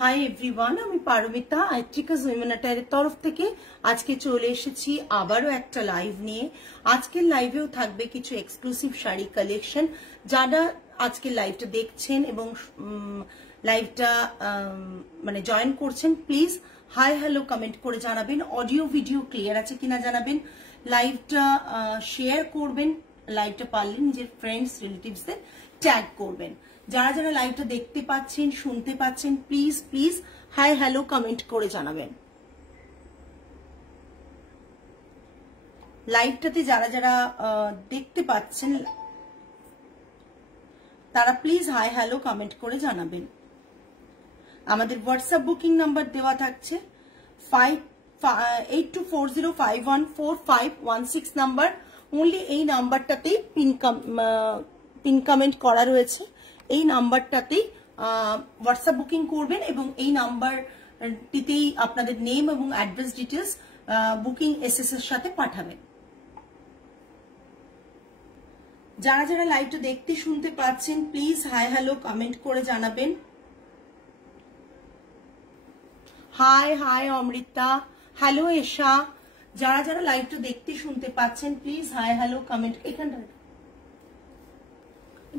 Hi everyone, আমি Paromita আইট্রিকাস women অ্যাটায়ারের তরফ থেকে আজকে চলে এসেছি আবারও একটা লাইভ নিয়ে। আজকের লাইভেও থাকবে কিছু এক্সক্লুসিভ শাড়ি কালেকশন। যারা আজকের লাইভটা দেখছেন এবং লাইভটা মানে জয়েন করছেন, প্লিজ হাই হ্যালো কমেন্ট করে জানাবেন। অডিও ভিডিও ক্লিয়ার আছে কিনা জানাবেন। লাইভটা শেয়ার করবেন, লাইভটা পারলে নিজের ফ্রেন্ডস রিলেটিভসদের ট্যাগ করবেন। যারা যারা লাইভটা দেখতে পাচ্ছেন শুনতে পাচ্ছেন, please please hi hello comment করে জানাবেন। লাইভটাতে যারা যারা দেখতে পাচ্ছেন তারা প্লিজ হাই হ্যালো কমেন্ট করে জানাবেন। আমাদের হোয়াটসঅ্যাপ বুকিং নাম্বার দেওয়া থাকছে 8240514516 নাম্বার। অনলি এই নাম্বারটাতেই পিন কমেন্ট করা রয়েছে। এই নাম্বারটাতেই হোয়াটসঅ্যাপ বুকিং করবেন এবং এই নাম্বারটিতেই আপনাদের নেম এবং অ্যাড্রেস ডিটেলস বুকিং এসএস এর সাথে পাঠাবেন। যারা যারা লাইভটা দেখতে শুনতে পাচ্ছেন প্লিজ হাই হ্যালো কমেন্ট করে জানাবেন। হাই হাই অমৃতা, হ্যালো এশা। যারা যারা লাইভটা দেখতে শুনতে পাচ্ছেন প্লিজ হাই হ্যালো কমেন্ট এখানটা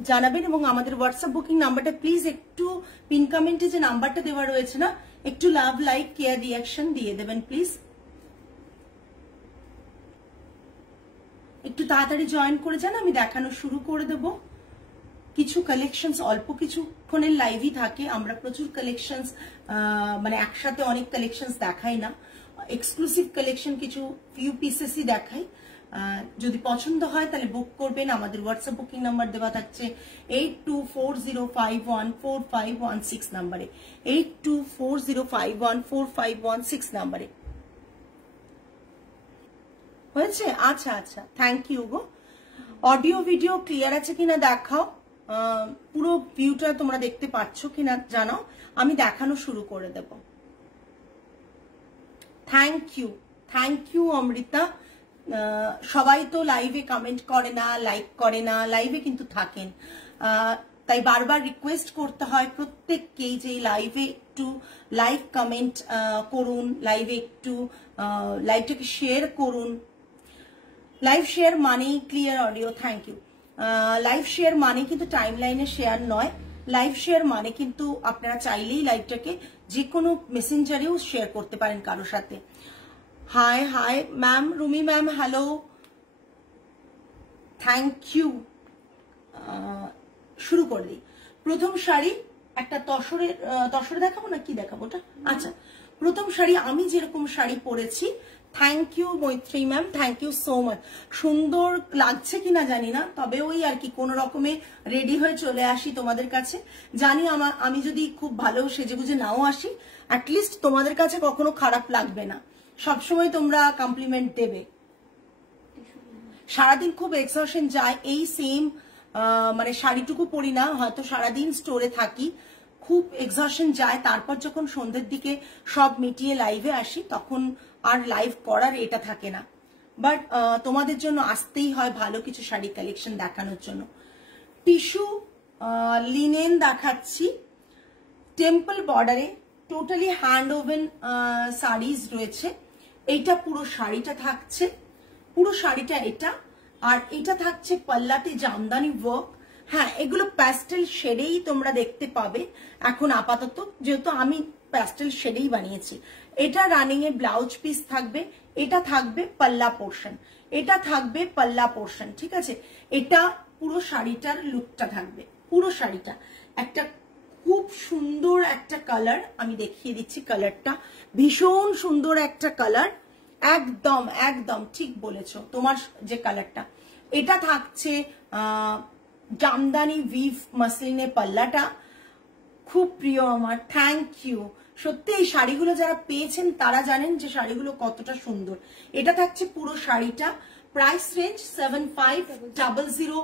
জানাবেন এবং আমাদের হোয়াটসঅ্যাপ বুকিং নাম্বারটা প্লিজ একটু পিন কমেন্টে যে নাম্বারটা দেওয়া রয়েছে না, একটু লাভ লাইক কেয়ার রিয়াকশন দিয়ে দেবেন প্লিজ। একটু তাড়াতাড়ি জয়েন করে যান, আমি দেখানো শুরু করে দেব। কিছু কালেকশনস অল্প কিছুক্ষণের লাইভই থাকে, আমরা প্রচুর কালেকশনস মানে একসাথে অনেক কালেকশনস দেখাই না। এক্সক্লুসিভ কালেকশন কিছু ফিউ পিসেসই দেখাই। যদি পছন্দ হয় তাহলে বুক করবেন। আমাদের হোয়াটসঅ্যাপ বুকিং নাম্বার দেওয়া থাকছে 8240514516 নাম্বারে, 8240514516 নাম্বারে। হয়েছে? আচ্ছা আচ্ছা, থ্যাংক ইউ গো। অডিও ভিডিও ক্লিয়ার আছে কিনা দেখাও, পুরো ভিউটা তোমরা দেখতে পাচ্ছ কিনা জানাও, আমি দেখানো শুরু করে দেব। Thank you Amrita. সবাই তো লাইভে কমেন্ট করে না, লাইক করে না, লাইভে কিন্তু থাকেন, তাই বারবার রিকোয়েস্ট করতে হয় প্রত্যেককেই যে লাইভে একটু লাইক কমেন্ট করুন, লাইভে একটু লাইভটাকে শেয়ার করুন। লাইভ শেয়ার মানেই clear audio, thank you. Live share মানে কিন্তু টাইম লাইনে শেয়ার নয়। লাইভ শেয়ার মানে কিন্তু আপনারা চাইলেই লাইভটাকে যে কোনো মেসেঞ্জারেও শেয়ার করতে পারেন কারোর সাথে। Hi hi ma'am, Rumi ma'am, hello, thank you. শুরু করে দিই। প্রথম শাড়ি একটা তসরে দেখাবো না কি দেখাবো ওটা? আচ্ছা, প্রথম শাড়ি আমি যেরকম শাড়ি পরেছি। Thank you Maitri ma'am, thank you so much. সুন্দর লাগছে কিনা জানি না, তবে ওই আর কি কোন রকমে রেডি হয়ে চলে আসি তোমাদের কাছে। জানি আমি যদি খুব ভালো সেজেগুজে নাও আসি, অ্যাটলিস্ট তোমাদের কাছে কখনো খারাপ লাগবে না, সবসময় তোমরা কমপ্লিমেন্ট দেবে। সারাদিন খুব এক্সশন যায়, এই সেম মানে শাড়িটুকু পরি না, হয়তো সারাদিন স্টোরে থাকি, খুব এক্সশন যায়। তারপর যখন সন্ধ্যের দিকে সব মিটিয়ে লাইভে আসি তখন আর লাইভ করার এটা থাকে না। বাট তোমাদের জন্য আসতেই হয় ভালো কিছু শাড়ি কালেকশন দেখানোর জন্য। টিস্যু লিনেন দেখাচ্ছি, টেম্পল বর্ডারে, টোটালি হ্যান্ড ওভেন শাড়িজ রয়েছে। এইটা পুরো শাড়িটা থাকছে, পুরো শাড়িটা এটা। আর এটা থাকছে পাল্লাতে জামদানি ওয়ার্ক। হ্যাঁ, এগুলো প্যাস্টেল শেডেই তোমরা দেখতে পাবে এখন আপাতত, যেহেতু আমি প্যাস্টেল শেডেই বানিয়েছি। এটা রানিং এ ব্লাউজ পিস থাকবে, এটা থাকবে পাল্লা পোর্শন, এটা থাকবে পাল্লা পোর্শন, ঠিক আছে। এটা পুরো শাড়িটার লুকটা থাকবে, পুরো শাড়িটা একটা খুব সুন্দর একটা কালার। আমি দেখিয়ে দিচ্ছি কালারটা, ভীষণ সুন্দর একটা কালার। একদম একদম ঠিক বলেছো তোমার যে কালারটা। এটা থাকছে জামদানি উইভ মাসলিনে পাল্লাটা, খুব প্রিয় আমার। Thank you. সত্যি এই শাড়িগুলো যারা পেয়েছেন তারা জানেন যে শাড়িগুলো কতটা সুন্দর। এটা থাকছে পুরো শাড়িটা। প্রাইস রেঞ্জ 7500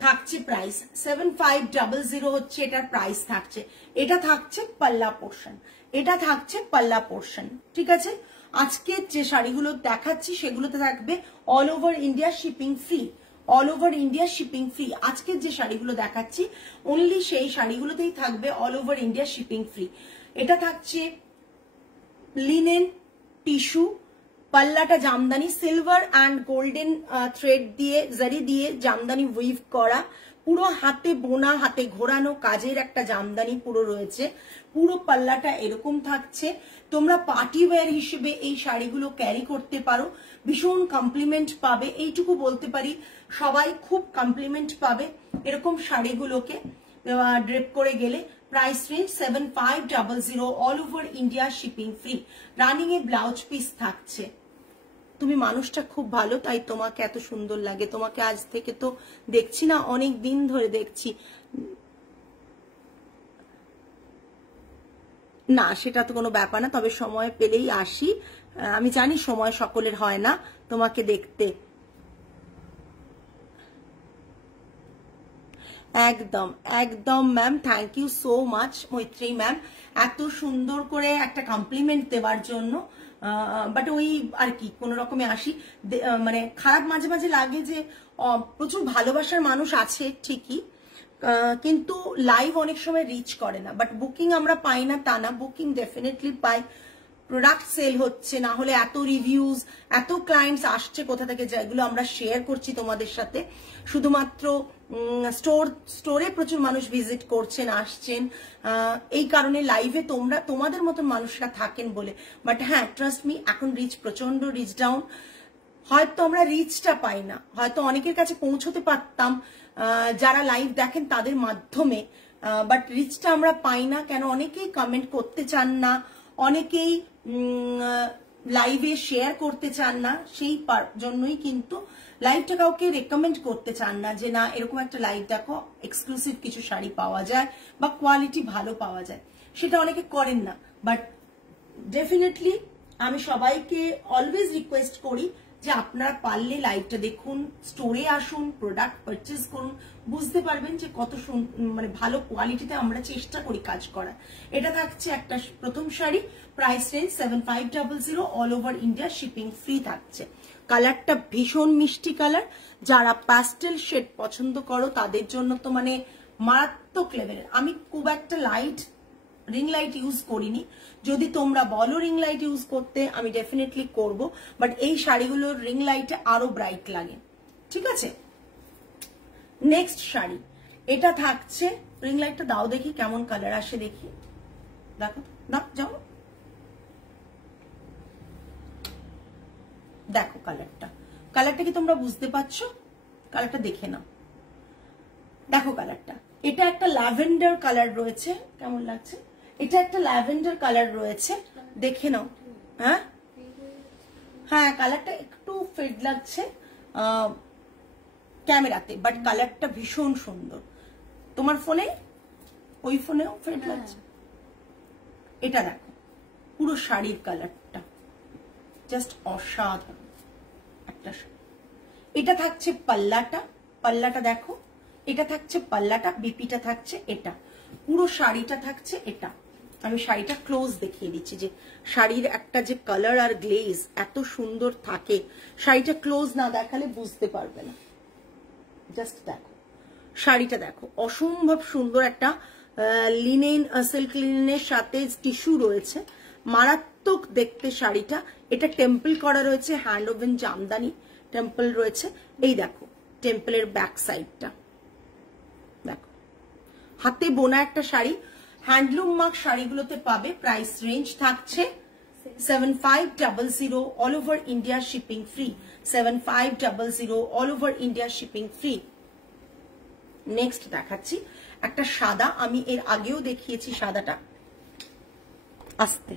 থাকছে, প্রাইস 7500 হচ্ছে এটার প্রাইস থাকছে। এটা থাকছে পাল্লা পোর্শন, এটা থাকছে পাল্লা পোর্শন, ঠিক আছে। আজকে যে শাড়িগুলো দেখাচ্ছি সেগুলোতে থাকবে all over India shipping free, all over India shipping free. আজকের যে শাড়িগুলো দেখাচ্ছি অনলি সেই শাড়িগুলোতেই থাকবে all over India shipping free. এটা থাকছে লিনেন টিস্যু, পাল্লাটা Jamdani, silver and golden thread দিয়ে জারি দিয়ে জামদানি উইভ করা, পুরো হাতে বোনা হাতে ঘোরানো কাজের একটা জামদানি পুরো রয়েছে। পুরো পাল্লাটা এরকম থাকছে। তোমরা পার্টি ওয়্যার হিসেবে এই শাড়িগুলো ক্যারি করতে পারো, ভীষণ কমপ্লিমেন্ট পাবে, এইটুকু বলতে পারি, সবাই খুব কমপ্লিমেন্ট পাবে এরকম শাড়িগুলোকে ড্রেপ করে গেলে। Price range 7500, all over India shipping free. Running এ ব্লাউজ পিস থাকছে। তুমি মানুষটা খুব ভালো, তাই তোমাকে এত সুন্দর লাগে। তোমাকে আজ থেকে তো দেখছি না, অনেক দিন ধরে দেখছি না, সেটা তো কোনো ব্যাপার না, তবে সময় পেলেই আসি। আমি জানি সময় সকলের হয় না তোমাকে দেখতে। একদম একদম ma'am, thank you so much Maitri ma'am, এত সুন্দর করে একটা কমপ্লিমেন্ট দেওয়ার জন্য। বাট ওই আর কি কোন রকমে আসি, মানে খারাপ মাঝে মাঝে লাগে যে প্রচুর ভালোবাসার মানুষ আছে ঠিকই, কিন্তু লাইভ অনেক সময় রিচ করে না। বাট বুকিং আমরা পাই না তা না, বুকিং ডেফিনেটলি পাই। প্রোডাক্ট সেল হচ্ছে না হলে এত রিভিউজ, এত ক্লায়েন্টস আসছে কোথা থেকে, যেগুলো আমরা শেয়ার করছি তোমাদের সাথে। শুধুমাত্র স্টোরে প্রচুর মানুষ ভিজিট করছেন, আসছেন, এই কারণে লাইভে তোমাদের মতন মানুষরা থাকেন বলে। বাট হ্যাঁ, ট্রাস্ট মি, এখন রিচ প্রচন্ড রিচ ডাউন। হয়তো আমরা রিচটা পাই না, হয়তো অনেকের কাছে পৌঁছতে পারতাম যারা লাইভ দেখেন তাদের মাধ্যমে, বাট রিচটা আমরা পাই না। কেন? অনেকেই কমেন্ট করতে চান না, অনেকেই লাইভে শেয়ার করতে চান না, সেই জন্যই কিন্তু লাইভটা কাউকে রেকমেন্ড করতে চান না যে না এরকম একটা লাইভ দেখো, এক্সক্লুসিভ কিছু শাড়ি পাওয়া যায় বা কোয়ালিটি ভালো পাওয়া যায়, সেটা অনেকে করেন না। বাট ডেফিনেটলি আমি সবাইকে অলওয়েজ রিকোয়েস্ট করি যে আপনারা পারলে লাইভটা দেখুন, স্টোরে আসুন, প্রোডাক্ট পারচেজ করুন, বুঝতে পারবেন যে কত মানে ভালো কোয়ালিটিতে আমরা চেষ্টা করি কাজ করার। এটা থাকছে একটা প্রথম sari, price range 7500, all over India shipping free থাকছে। কালারটা ভীষণ মিষ্টি কালার, যারা প্যাস্টেল শেড পছন্দ করো তাদের জন্য তো মানে মারাত্মক লেভেলের। আমি খুব একটা রিং লাইট ইউজ করিনি, যদি তোমরা বলো রিং লাইট ইউজ করতে আমি ডেফিনেটলি করব, বাট এই শাড়িগুলোর রিং লাইটে আরো ব্রাইট লাগে। ঠিক আছে, নেক্সট শাড়ি এটা থাকছে, রিং লাইটটা দাও দেখি কেমন কালার আসে দেখি, দেখো দাও যাও, দেখো কালারটা কি তোমরা বুঝতে পারছো? কালারটা দেখে নাও, দেখো কালারটা, এটা একটা ল্যাভেন্ডার কালার রয়েছে, কেমন লাগছে? এটা একটা ল্যাভেন্ডার কালার রয়েছে, দেখে নাও। হ্যাঁ হ্যাঁ, কালারটা একটু ফেড লাগছে ক্যামেরাতে, বাট কালারটা ভীষণ সুন্দর। তোমার ফোনে, ওই ফোনেও ফেড লাগছে। এটা দেখো পুরো শাড়ির কালারটা জাস্ট অসাধারণ একটা শাড়ি। এটা থাকছে পাল্লাটা দেখো, এটা থাকছে পাল্লাটা, বিপিটা থাকছে এটা, পুরো শাড়িটা থাকছে এটা। আমি শাড়িটা ক্লোজ দেখিয়ে দিচ্ছি যে শাড়ির একটা যে কালার আর গ্লেজ এত সুন্দর থাকে, শাড়িটা ক্লোজ না দেখালে বুঝতে পারবে না। জাস্ট দেখো শাড়িটা, দেখো অসম্ভব সুন্দর একটা লিনেন, সিল্ক লিনেনের সাথে টিস্যু রয়েছে, মারাত্মক দেখতে শাড়িটা। এটা টেম্পল করা রয়েছে, হ্যান্ড ওভেন জামদানি টেম্পল রয়েছে। এই দেখো টেম্পলের ব্যাক সাইডটা দেখো, হাতে বোনা একটা শাড়ি, হ্যান্ডলুম মার্ক শাড়িগুলোতে পাবে। প্রাইস রেঞ্জ থাকছে 7500, all over India shipping free. 7500, all over India shipping free. Next দেখাচ্ছি একটা সাদা, আমি এর আগেও দেখিয়েছি সাদাটা, আস্তে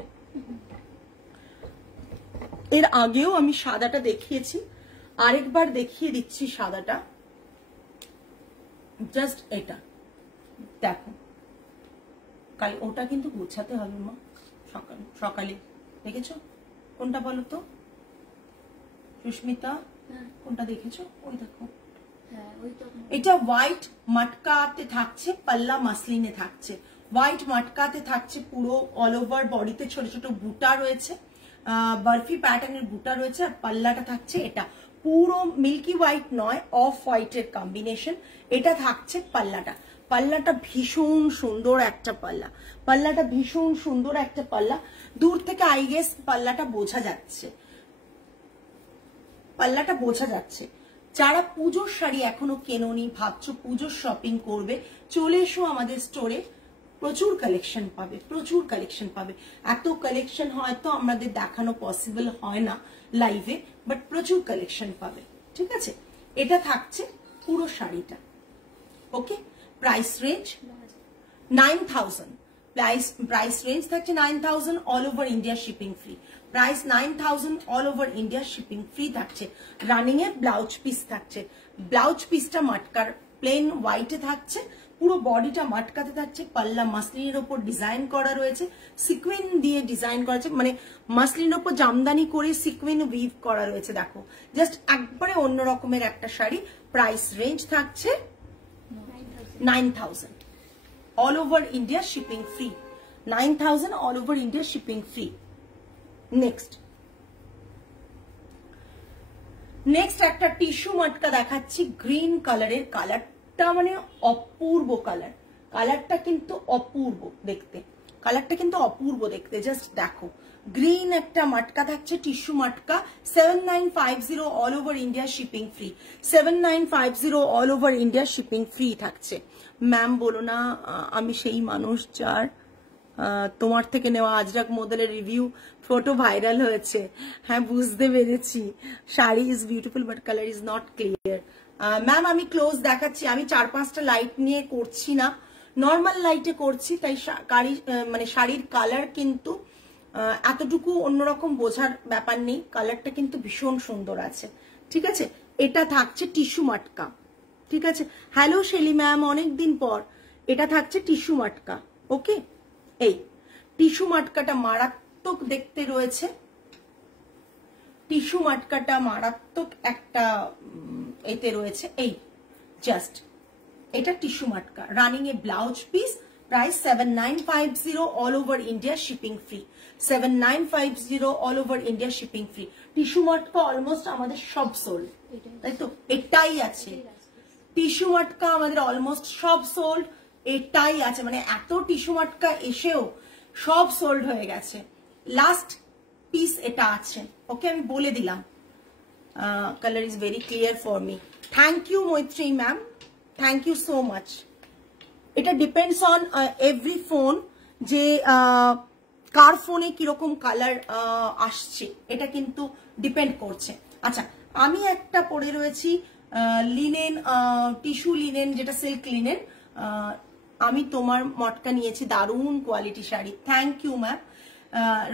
এর আগেও আমি সাদাটা দেখিয়েছি, আরেকবার দেখিয়ে দিচ্ছি সাদাটা। জাস্ট এটা দেখো, কাল ওটা কিন্তু গুছাতে হবে মা, সকালে দেখেছো কোনটা বলো তো সুস্মিতা, কোনটা দেখেছো? ওই দেখো, এটা হোয়াইট মাটকাতে থাকছে, পাল্লা মাসলিনে থাকছে, হোয়াইট মাটকাতে থাকছে, পুরো অল ওভার বডিতে ছোট ছোট বুটা রয়েছে, বরফি প্যাটার্নের বুটা রয়েছে, আর পাল্লাটা থাকছে এটা। পুরো মিল্কি হোয়াইট নয়, অফ হোয়াইটের কম্বিনেশন। এটা থাকছে পাল্লাটা। পাল্লাটা ভীষণ সুন্দর একটা পাল্লা, পাল্লাটা ভীষণ সুন্দর একটা পাল্লা। দূর থেকে আই গেস পাল্লাটা বোঝা যাচ্ছে, পাল্লাটা বোঝা যাচ্ছে। যারা পুজোর শাড়ি এখনো কেননি, ভাবছো পুজোর শপিং করবে, চলে এসো আমাদের স্টোরে। প্রচুর কালেকশন পাবে, প্রচুর কালেকশন পাবে। এত কালেকশন হয়তো আমাদের দেখানো পসিবল হয় না লাইভে, বাট প্রচুর কালেকশন পাবে। ঠিক আছে, এটা থাকছে পুরো শাড়িটা। ওকে, প্রাইস রেঞ্জ 9000, প্রাইস রেঞ্জ থাকছে 9000, all over India shipping free. Price 9000, all over India shipping free থাকছে। রানিং এর ব্লাউজ পিস থাকছে, ব্লাউজ পিসটা মাটকার প্লেন হোয়াইটে থাকছে, পুরো বডিটা মাটকাতে থাকছে। পাল্লা মাসলিনের ওপর ডিজাইন করা রয়েছে, সিকুইন দিয়ে ডিজাইন করা আছে, মানে মাসলিনের ওপর জামদানি করে সিকুইন উইভ করা রয়েছে। দেখো জাস্ট একবারে অন্য রকমের একটা শাড়ি। প্রাইস রেঞ্জ থাকছে 9000, all over India shipping free, 9000 all over India shipping free. next একটা টিস্যু মাটকা দেখাচ্ছি গ্রিন কালারের। কালারটা মানে অপূর্ব কালার, কালারটা কিন্তু অপূর্ব দেখতে, কালারটা কিন্তু অপূর্ব দেখতে। জাস্ট দেখো, গ্রিন একটা মাটকা থাকছে, টিস্যু মাটকা। 7950 all over India shipping free, 7950 all over India shipping free থাকছে। ম্যাম বলো না আমি সেই মানুষ যার তোমার থেকে নেওয়া আজরাক মডেলের রিভিউ ফটো ভাইরাল হয়েছে। হ্যাঁ বুঝতে পেরেছি, sari is beautiful but colour is not clear. Ma'am আমি ক্লোজ দেখাচ্ছি, আমি 4-5টা লাইট নিয়ে করছি না, নর্মাল লাইটে করছি, তাই মানে শাড়ির কালার কিন্তু এতটুকু অন্যরকম বোঝার ব্যাপার নেই। কালারটা কিন্তু ভীষণ সুন্দর আছে। ঠিক আছে, এটা থাকছে টিস্যু মাটকা। ঠিক আছে, হ্যালো শেলি ম্যাম, অনেকদিন পর। এটা থাকছে টিস্যু মাটকা। ওকে, এই টিস্যু মাটকাটা মারাত্মক দেখতে রয়েছে, টিস্যু মাটকাটা মারাত্মক একটা এতে রয়েছে। এই জাস্ট এটা টিস্যু মাটকা, রানিং এ blouse piece. Price 7950 all over India shipping free, 7950 all over India shipping free. Tissue matka almost আমাদের সব সোল্ড, তাই তো? এটাই আছে টিস্যু মাটকা আমাদের অলমোস্ট সব সোল্ড, এটাই আছে। মানে এত টিস্যু মাটকা এসেও সব সোল্ড হয়ে গেছে, লাস্ট পিস এটা আছে। ওকে, আমি বলে দিলাম। Colour is very clear for me. Thank you Maitri ma'am, thank you so much. এটা ডিপেন্ডস অন এভরি ফোন, যে কার ফোনে কিরকম কালার আসছে, এটা কিন্তু ডিপেন্ড করছে। আচ্ছা, আমি একটা পরে রয়েছি লিনেন, টিস্যু লিনেন, যেটা সিল্ক লিনেন। আমি তোমার মটকা নিয়েছি, দারুণ quality sari. Thank you ma'am.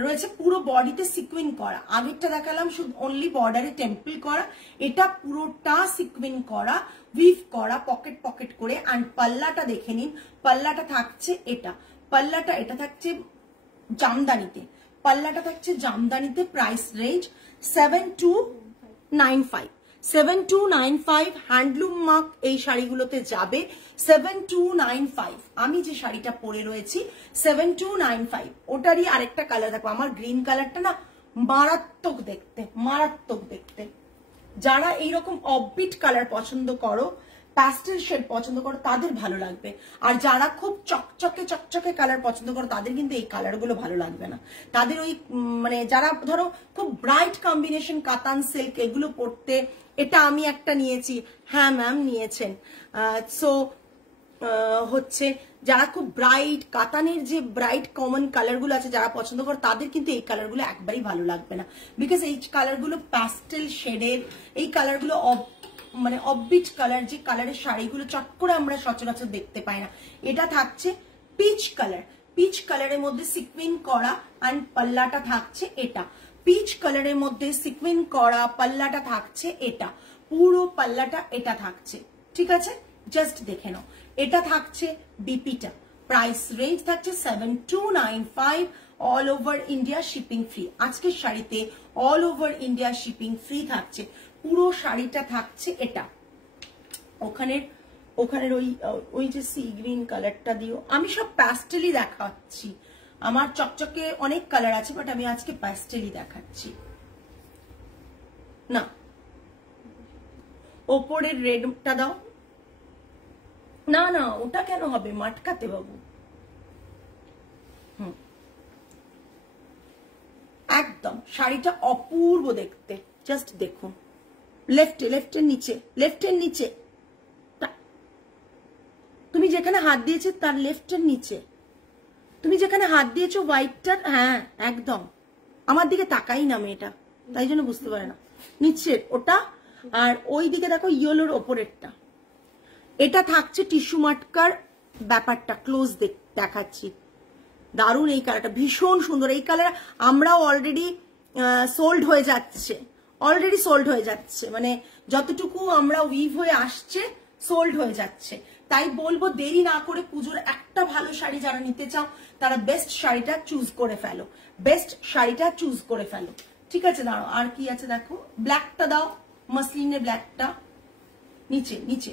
রয়েছে পুরো বডিতে সিকুইন করা, আগেরটা দেখালাম শুধু অনলি বর্ডারে টেম্পল করা, এটা পুরোটা সিকুইন করা, উইভ করা, পকেট পকেট করে। অ্যান্ড পাল্লাটা দেখে নিন, পাল্লাটা থাকছে এটা, পাল্লাটা এটা থাকছে জামদানিতে, পাল্লাটা থাকছে জামদানিতে। Price range 7295, 7295। হ্যান্ডলুম মার্ক এই শাড়িগুলোতে যাবে 7295। আমি যে শাড়িটা পরে রয়েছি 7295, ওটারই আরেকটা কালার দেখো। আমার গ্রিন কালারটা না মারাত্মক দেখতে, মারাত্মক দেখতে। যারা এইরকম অফবিট কালার পছন্দ করো, প্যাস্টেল শেড পছন্দ করো, তাদের ভালো লাগবে। আর যারা খুব চকচকে চকচকে কালার পছন্দ করো, তাদের কিন্তু এই কালারগুলো ভালো লাগবে না। তাদের ওই মানে যারা ধরো খুব ব্রাইট কম্বিনেশন কাতান সিল্ক এগুলো পড়তে, এটা আমি একটা নিয়েছি। হ্যাঁ ম্যাম নিয়েছেন। সো হচ্ছে যারা খুব ব্রাইট কাতানের যে ব্রাইট কমন কালারগুলো আছে যারা পছন্দ করে, তাদের কিন্তু এই কালারগুলো একবারই ভালো লাগবে না। বিকজ এই কালারগুলো প্যাস্টেল শেডের, এই কালারগুলো মানে অফবিট কালার, যে কালারের শাড়িগুলো চট করে আমরা সচরাচর দেখতে পাই না। এটা থাকছে পিচ কালার, পিচ কালারের মধ্যে সিকুইন করা, অ্যান্ড পাল্লাটা থাকছে এটা। পিচ কালারের মধ্যে সিকুইন করা, পাল্লাটা থাকছে এটা, পুরো পাল্লাটা এটা থাকছে। ঠিক আছে, জাস্ট দেখে নাও। এটা থাকছে বিপিটা, প্রাইস রেঞ্জ থাকছে 7295, all over India shipping free. আজকের শাড়িতে all over India shipping free থাকছে। পুরো শাড়িটা থাকছে এটা। ওখানের ওই যে সি গ্রিন কালারটা দিও। আমি সব প্যাস্টেলই দেখাচ্ছি, আমার চকচকে অনেক কালার আছে, বাট আমি আজকে প্যাস্টেলই দেখাচ্ছি। না ওপরের রেডটা দাও। না না ওটা কেন হবে মাটকাতে বাবু, একদম শাড়িটা অপূর্ব দেখতে। জাস্ট দেখুন লেফটের নিচে তুমি যেখানে হাত দিয়েছে তার লেফটের নিচে তুমি যেখানে হাত দিয়েছো হোয়াইটটার, হ্যাঁ একদম আমার দিকে তাকাই না মেয়েটা, তাই জন্য বুঝতে পারে না। নিচের ওটা, আর ওই দিকে দেখো ইয়েলোর ওপরেরটা। এটা থাকছে টিস্যু মাটকার ব্যাপারটা, ক্লোজ দেখাচ্ছি। দারুণ এই কালারটা, ভীষণ সুন্দর এই কালার। আমরাও অলরেডি সোল্ড হয়ে যাচ্ছে, মানে যতটুকু আমরা উইভ হয়ে আসছে সোল্ড হয়ে যাচ্ছে। তাই বলবো দেরি না করে পুজোর একটা ভালো শাড়ি যারা নিতে চাও তারা বেস্ট শাড়িটা চুজ করে ফেলো। ঠিক আছে, দাঁড়াও আর কি আছে দেখো, ব্ল্যাকটা দাও, মাসলিনের ব্ল্যাকটা নিচে।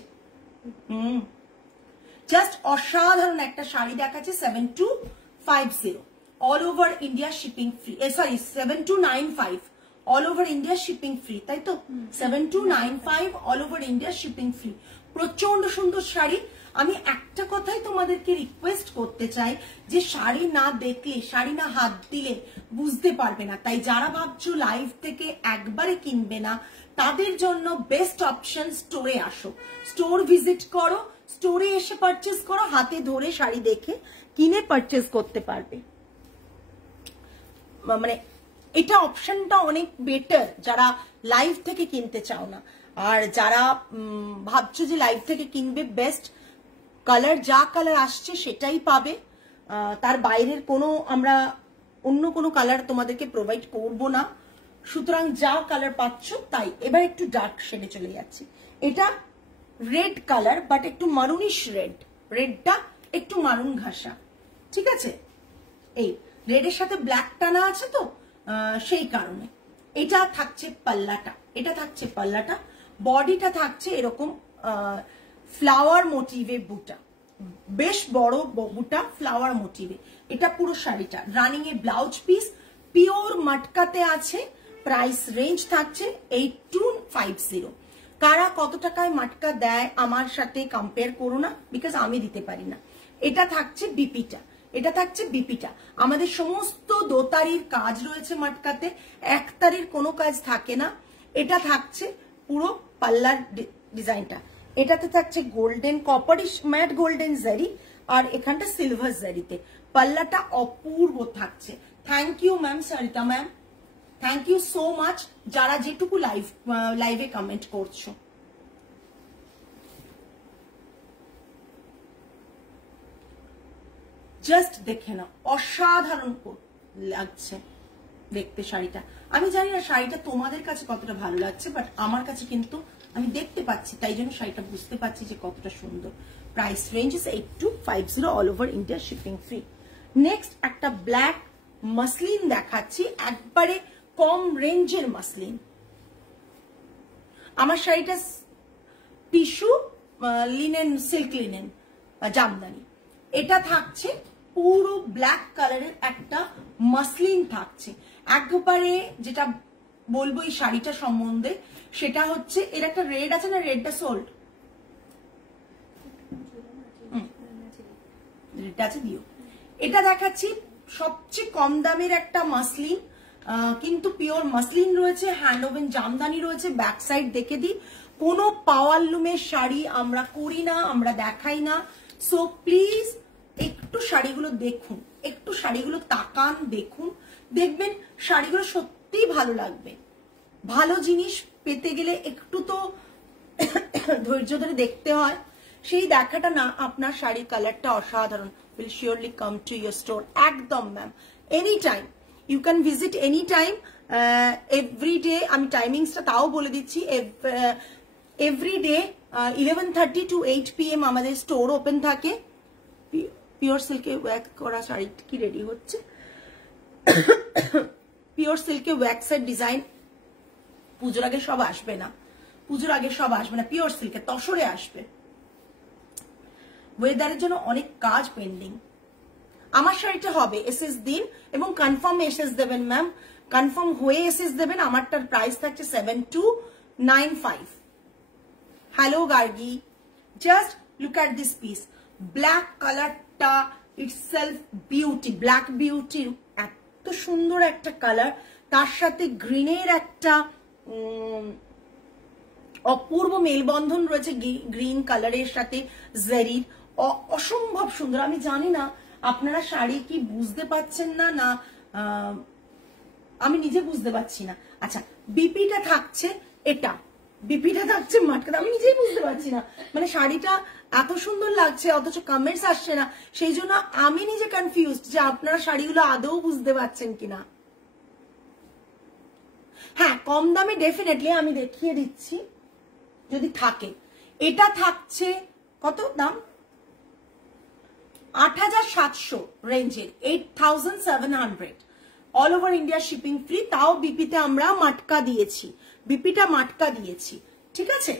জাস্ট অসাধারণ একটা শাড়ি দেখাচ্ছে 7250 all over India shipping free, sorry 7295 all over India shipping free, তাই তো 7295 all over India shipping free. প্রচন্ড সুন্দর শাড়ি। আমি একটা কথাই তোমাদেরকে রিকোয়েস্ট করতে চাই যে শাড়ি না দেখলে, শাড়ি না হাত দিলে বুঝতে পারবে না। তাই যারা ভাবছো লাইভ থেকে একবারে কিনবে না, তাদের জন্য বেস্ট অপশন স্টোরে আসো, স্টোর ভিজিট করো, স্টোরে এসে পারচেস করো, হাতে ধরে শাড়ি দেখে কিনে পারচেস করতে পারবে। মানে এটা অপশনটা অনেক বেটার যারা লাইভ থেকে কিনতে চাও না। আর যারা ভাবছো যে লাইভ থেকে কিনবে, বেস্ট কালার, যা কালার আসছে সেটাই পাবে, তার বাইরের কোনো আমরা অন্য কোনো কালার তোমাদেরকে প্রোভাইড করব না। সুতরাং যা কালার পাচ্ছ তাই। এবার একটু ডার্ক শেডে চলে যাচ্ছি। এটা রেড কালার, বাট একটু মারুনিশ রেডটা একটু মারুন ঘাসা। ঠিক আছে, এই রেডের সাথে ব্ল্যাক টানা আছে তো সেই কারণে। এটা থাকছে পাল্লাটা, বডিটা থাকছে এরকম ফ্লাওয়ার মোটিভে বুটা, বেশ বড় বুটা ফ্লাওয়ার মোটিভে। এটা পুরো শাড়িটা রানিং এ ব্লাউজ পিস, পিওর মাটকাতে আছে। প্রাইস রেঞ্জ থাকছে 8250। কারা কত টাকায় মাটকা দেয় আমার সাথে কম্পেয়ার করো না, বিকজ আমি দিতে পারি না। এটা থাকছে বিপিটা, আমাদের সমস্ত দোতারির কাজ রয়েছে মাটকাতে, একতারির কোনো কাজ থাকে না। এটা থাকছে পুরো পাল্লার ডিজাইনটা, এটাতে থাকছে গোল্ডেন কপারিশ ম্যাট গোল্ডেন জারি, আর এখানটা সিলভার জারিতে। পাল্লাটা অপূর্ব থাকছে। Thank you ma'am, Sarita ma'am, thank you so much যারা যেটুকু লাইভে কমেন্ট করছো। জাস্ট দেখে না, অসাধারণ লাগছে দেখতে শাড়িটা। আমি জানি না শাড়িটা তোমাদের কাছে কতটা ভালো লাগছে, বাট আমার কাছে কিন্তু আমি দেখতে পাচ্ছি, তাই জন্য শাড়িটা বুঝতে পারছি যে কতটা সুন্দর। Price range is 8250 all over India shipping free. Next একটা ব্ল্যাক মাসলিন দেখাচ্ছি, একবারে কম রেঞ্জের মাসলিন। আমার শাড়িটা tissue linen, silk linen Jamdani. এটা থাকছে পুরো ব্ল্যাক কালারের একটা মাসলিন থাকছে। একবারে যেটা বলবো এই শাড়িটা সম্বন্ধে সেটা হচ্ছে, এর একটা রেড আছে না, রেডটা সোল্ড, রেডটা আছে দিও। এটা দেখাচ্ছি সবচেয়ে কম দামের একটা মাসলিন, কিন্তু পিওর মাসলিন রয়েছে, হ্যান্ড ওভেন জামদানি রয়েছে। ব্যাক সাইড দেখে দিই, কোনো পাওয়ার লুমের শাড়ি আমরা করি না, আমরা দেখাই না। সো প্লিজ একটু শাড়িগুলো দেখুন, একটু শাড়িগুলো তাকান, দেখুন, দেখবেন শাড়িগুলো সত্যিই ভালো লাগবে। ভালো জিনিস পেতে গেলে একটু তো ধৈর্য ধরে দেখতে হয়, সেই দেখাটা না। আপনার শাড়ির কালারটা অসাধারণ, will surely come to your store. একদম ma'am, any time you can visit, any time, every day. আমি টাইমিংসটা তাও বলে দিচ্ছি, এভরি ডে 11:30 to 8 PM আমাদের স্টোর ওপেন থাকে। পিওর সিল্কে ওয়্যাক্স করা শাড়ি কি রেডি হচ্ছে, পিওর সিল্কে ওয়্যাক্সের ডিজাইন পুজোর আগে সব আসবে না, পিওর সিল্কে তসরে আসবে। ওয়েদারের জন্য অনেক কাজ পেন্ডিং। আমার শাড়িটা হবে এসএস দিন এবং কনফার্ম এসএস দেবেন ম্যাম, কনফার্ম হয়ে এসএস দেবেন। আমারটার প্রাইস থাকছে 7295। Hello Gargi, just look at this piece. Black কালারটা ইটসেলফ বিউটি, ব্ল্যাক বিউটি, এত সুন্দর একটা কালার, তার সাথে গ্রিনের একটা অপূর্ব মেলবন্ধন রয়েছে গ্রিন কালারের সাথে জেরির, অসম্ভব সুন্দর। আমি জানি না আপনারা শাড়ি কি বুঝতে পাচ্ছেন না না আমি নিজে বুঝতে পারছি না। আচ্ছা, বিপিটা থাকছে, এটা বিপিটা থাকছে মাটকা, আমি নিজেই বুঝতে পারছি না, মানে শাড়িটা এত সুন্দর লাগছে অথচ কমেন্টস আসছে না, সেই জন্য আমি নিজে কনফিউজড যে আপনারা শাড়িগুলো আদৌ বুঝতে পারছেন কিনা। হ্যাঁ, কম দামে ডেফিনেটলি আমি দেখিয়ে দিচ্ছি যদি থাকে। এটা থাকছে কত দাম? 8700 রেঞ্জের, 8700, all over India shipping free, তাও বিপিতে আমরা মাটকা দিয়েছি, বিপিটা মাটকা দিয়েছি, ঠিক আছে।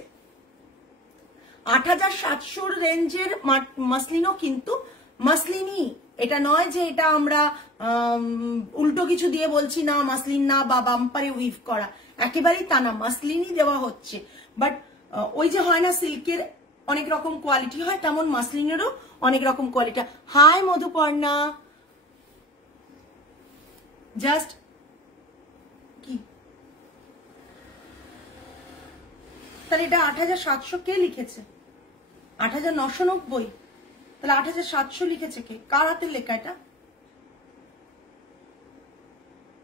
8700 রেঞ্জের মাসলিনও কিন্তু মাসলিনই, এটা নয় যে এটা আমরা উল্টো কিছু দিয়ে বলছি না মাসলিন না বা বাম্পারে উইভ করা, একেবারেই তা না, মাসলিনই দেওয়া হচ্ছে। বাট ওই যে হয় না সিল্কের অনেক রকম কোয়ালিটি হয়, তেমন মাসলিনেরও অনেক রকম কোয়ালিটি। হাই মধুপর্ণা, জাস্ট কি তাহলে এটা 8700 কে লিখেছে? 8990, তাহলে 8700 লিখেছে কে? কার হাতের লেখা এটা?